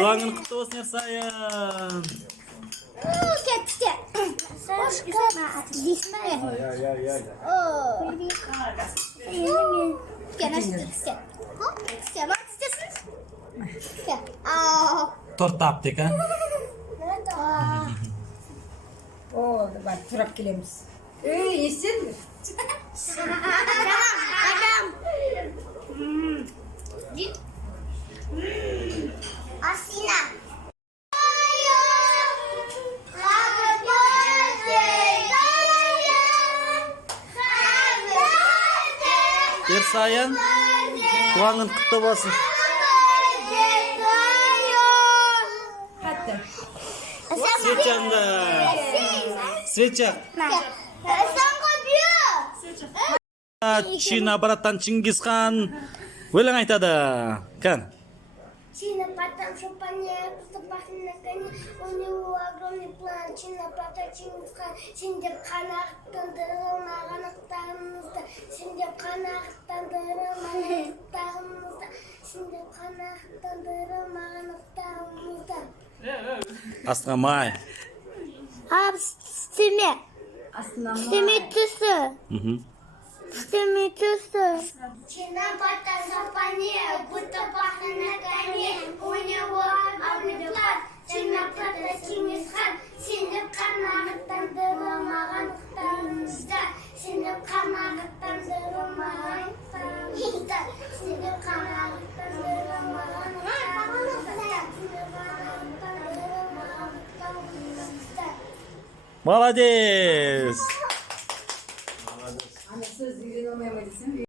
Doğanın kutlu olsun Ersayan. Ketçe. Hoş güzel. Dismay. Oh. Gene istiyorsun. Sen bak istiyorsun. Tort taptık ha. Oo, bak turap kilemiz. Yesin mi? Adam. Asina. Ersayan. Doğanın kutlu olsun. Hatta. Свечанда. Свеча. Чина братан Чингисхан. Өлең айтады. Кан. Чина потом шампанье, поступахни на коне, у него огромный план. Чина потом Чингисхан, сендеп қанағаттандырылмағандықтарымызды, сендеп қанағаттандырылмағандықтарымызды, сендеп қанағаттандырылмағандықтарымызды. Астыға май. Стеме. Aslında Стеметісі. Мгм. Стеметісі. Чина потом шампанье, будто пахнет на коне, у него огромный план. Чина потом Чингисхан, сендеп қанағаттандырылмағандықтарымызды, сендеп қанағаттандырылмағандықтарымызды, сендеп қанағаттандырылмағандықтарымызды. Молодец. Ana söz dilini olmayamadısın.